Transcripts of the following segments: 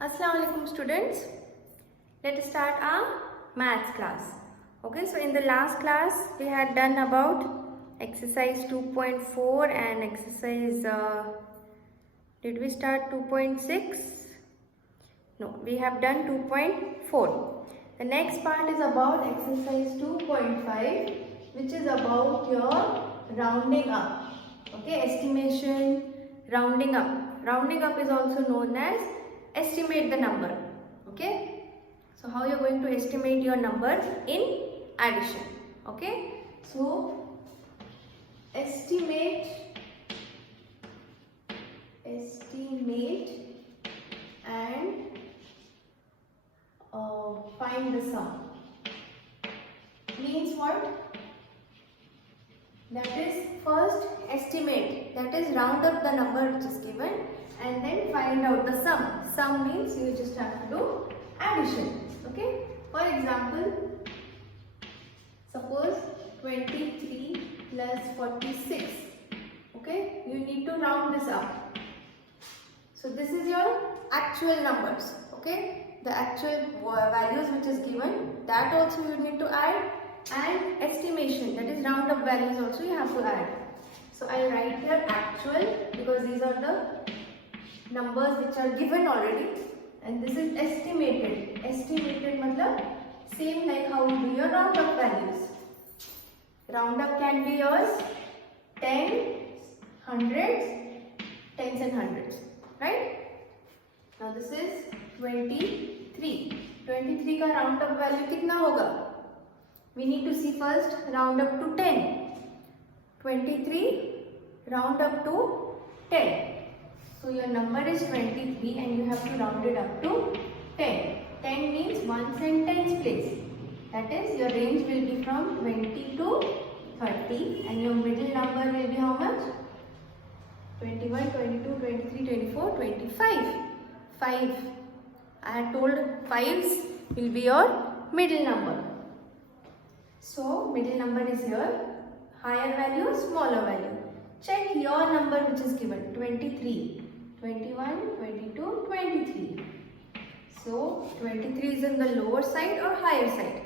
Assalamu alaikum students. Let's start our maths class. Okay, so in the last class we had done about exercise 2.4 and exercise did we start 2.6? No, we have done 2.4. The next part is about exercise 2.5, which is about your rounding up. Okay, estimation, rounding up. Rounding up is also known as estimate the number. Okay, so how you're going to estimate your number in addition. Okay, so estimate and find the sum means what? That is, first estimate, that is round up the number which is given, and then find out the sum. Sum means you just have to do addition. Okay, for example, suppose 23 plus 46. Okay, you need to round this up. So this is your actual numbers. Okay, the actual values which is given, that also you need to add, and estimation, that is round up values also you have to add. So I'll write here actual because these are the numbers which are given already, and this is estimated. Estimated matlab same like how you do your round up values. Round up can be yours 10, hundreds, tens and hundreds, right? Now this is 23. 23 का round up value कितना होगा? We need to see first round up to 10. 23 round up to 10. So your number is 23 and you have to round it up to 10. 10 means ones and tens place. That is, your range will be from 20 to 30 and your middle number will be how much? 21, 22, 23, 24, 25. 5. I had told 5s will be your middle number. So middle number is here. Higher value, smaller value. Check your number which is given, 23, 21, 22, 23. So 23 is in the lower side or higher side.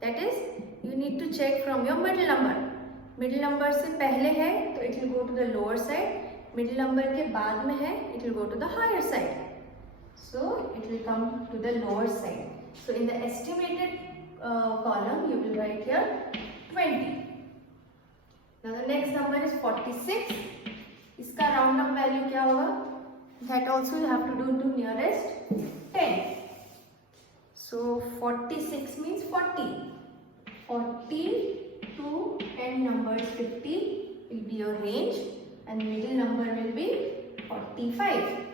That is, you need to check from your middle number. Middle number से पहले है तो it will go to the lower side. Middle number के बाद में है, it will go to the higher side. So it will come to the lower side. So in the estimated column, you will write here 20. Now the next number is 46. इसका round up value क्या होगा? That also you have to do to nearest 10. So 46 means 40. 40 to 10 numbers 50 will be your range, and middle number will be 45.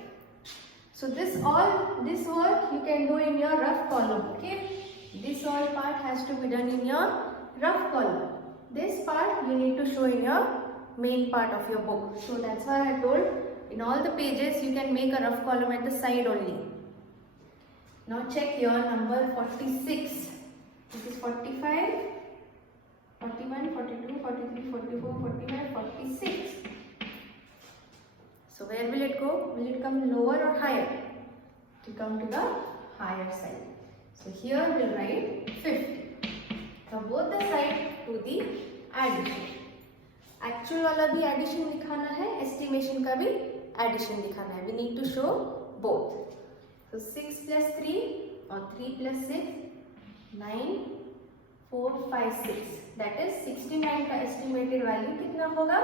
So this work you can do in your rough column. Okay, this all part has to be done in your rough column. This part you need to show in your main part of your book. So that's why I told in all the pages you can make a rough column at the side only. Now check your number 46. This is 45, 41, 42, 43, 44, 45, 46. So where will it go? Will it come lower or higher? To come to the higher side. So here we'll write 50. From both the side to the addition. Actual वाला भी addition दिखाना है, estimation का भी addition दिखाना है. We need to show both. So 6 plus 3 or 3 plus 6, 9, 4, 5, 6. That is 69 का estimated value कितना होगा?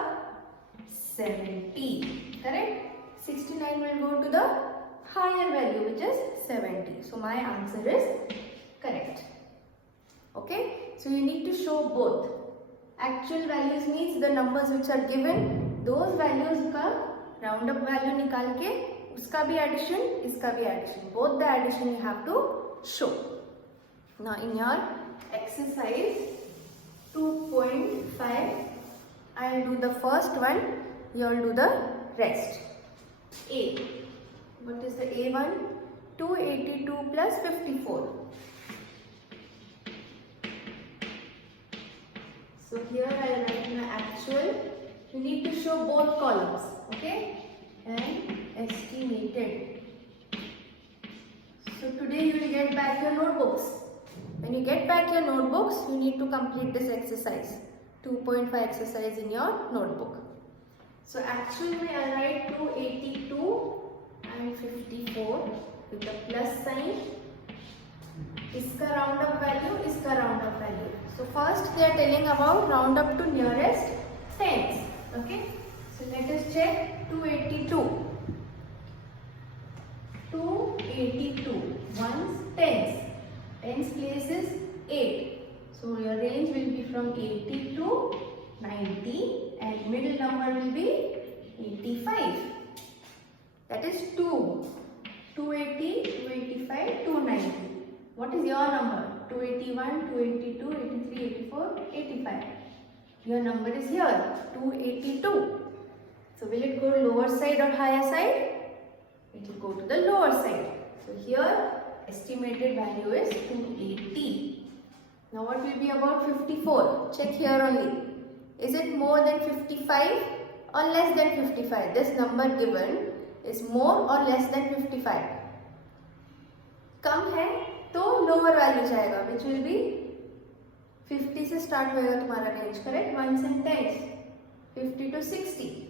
70. Correct? 69 will go to the higher value which is 70. So my answer is correct. Okay? So you need to show both. Actual values means the numbers which are given. Those values का round up value निकाल के उसका भी addition, इसका भी addition. Both the addition you have to show. Now in your exercise 2.5, I will do the first one. You will do the rest. A. What is the A1? 282 plus 54. So here I will write my actual. You need to show both columns. Okay? And estimated. back your notebooks. When you get back your notebooks, you need to complete this exercise. 2.5 exercise in your notebook. So actually I'll write 282 and 54 with the plus sign. इसका round up value, इसका round up value. So first they are telling about round up to nearest tens. Okay. So let us check 282. 282. Ones tens. Tens place is 8. So your range will be from 80 to 90 and middle number will be 85. That is 2. 280, 285, 290. What is your number? 281, 282, 83, 84, 85. Your number is here, 282. So will it go lower side or higher side? It will go to the lower side. So here estimated value is 280. Now what will be about 54? Check here only. Is it more than 55 or less than 55? This number given is more or less than 55. कम है तो lower value जाएगा, which will be 50 से start होएगा तुम्हारा range, correct? Ones and tens. 50 to 60.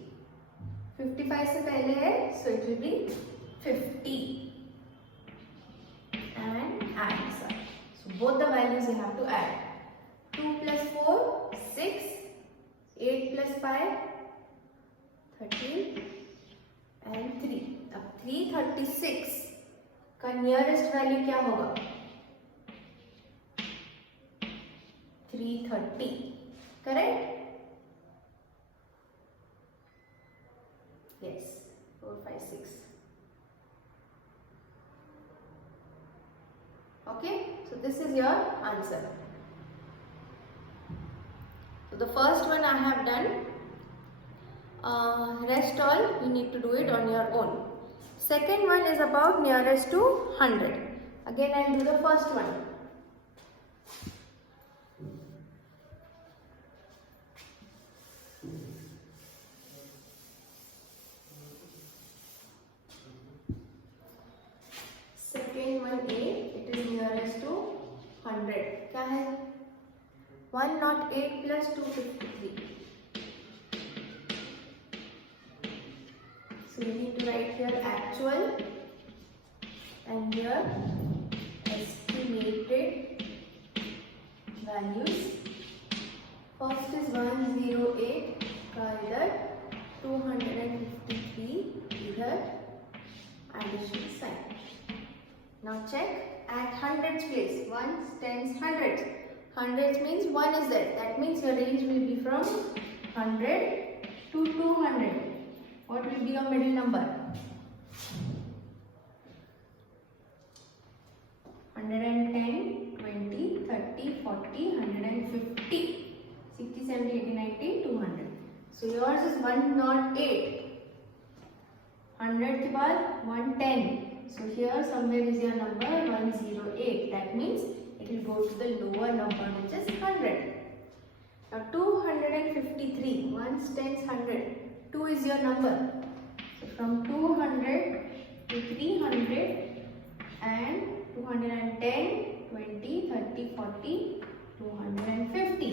55 से पहले है, so it will be 50. And add some. So both the values you have to add. 2 plus 4, 6. 8 plus 5, 13 and 3. अब 336 का nearest value क्या होगा? 330. Correct? Yes. 4, 5, 6. Okay, so this is your answer. So the first one I have done. Rest all you need to do it on your own. Second one is about nearest to 100. Again I will do the first one. Second one A, it is nearest to 100. क्या है? 108 plus 253. So you need to write here actual and here estimated values. First is 108 का इधर 253 इधर addition sign. Now check at hundreds place. Ones, tens, hundreds. Hundreds means 1 is there. That means your range will be from 100 to 200. What will be your middle number? 110, 20, 30, 40, 150, 60, 70, 80, 90, 200. So yours is 108. 100 के बाद 110. So here somewhere is your number 108. That means it will go to the lower number, which is 100. Now 253. Ones, tens, 100. 2 is your number. So from 200 to 300 and 210, 20, 30, 40, 250.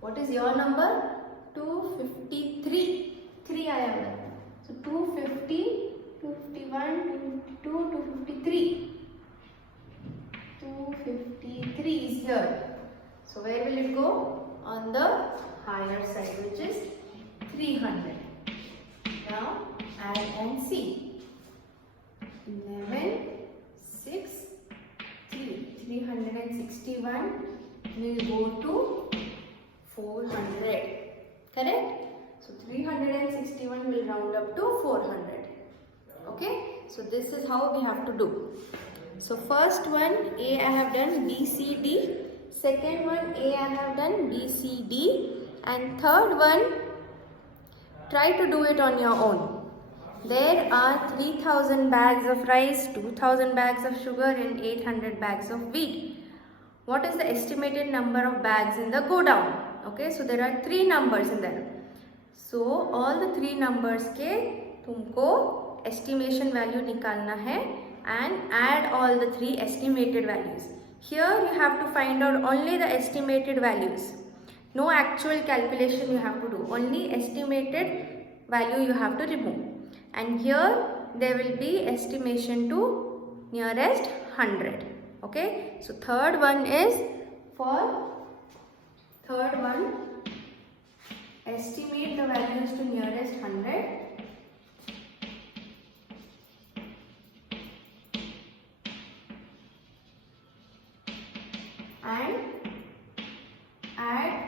What is your number? 253. 3 आया हुआ. So 250, 251, 252, 253. 253 is here. So where will it go? On the higher side, which is 300. Now add and see. 11, 6, 3. 361 will go to 400. Correct? So 361 will round up to 400. Okay? So this is how we have to do. So first one A I have done B, C, D. Second one A I have done B, C, D. And third one, try to do it on your own. There are 3000 bags of rice, 2000 bags of sugar and 800 bags of wheat. What is the estimated number of bags in the go down? Okay, so there are 3 numbers in there. So all the 3 numbers के तुमको estimation value निकालना है and add all the three estimated values. Here you have to find out only the estimated values. No actual calculation you have to do, only estimated value you have to remove. And here there will be estimation to nearest 100. Okay, so third one, estimate the values to nearest 100. And add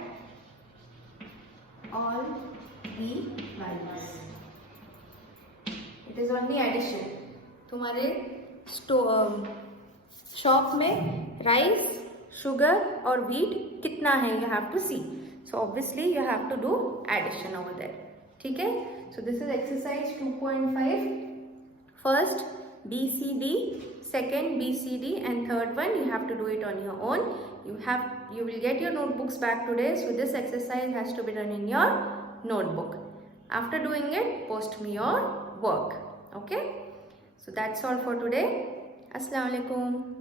all the values. It is only addition. तुम्हारे shop में rice, sugar और wheat कितना है, you have to see. So obviously you have to do addition over there. ठीक है? So this is exercise 2.5. First BCD, second BCD, and third one you have to do it on your own. You will get your notebooks back today, so this exercise has to be done in your notebook. After doing it, post me your work. Okay, so that's all for today. Assalamu alaikum.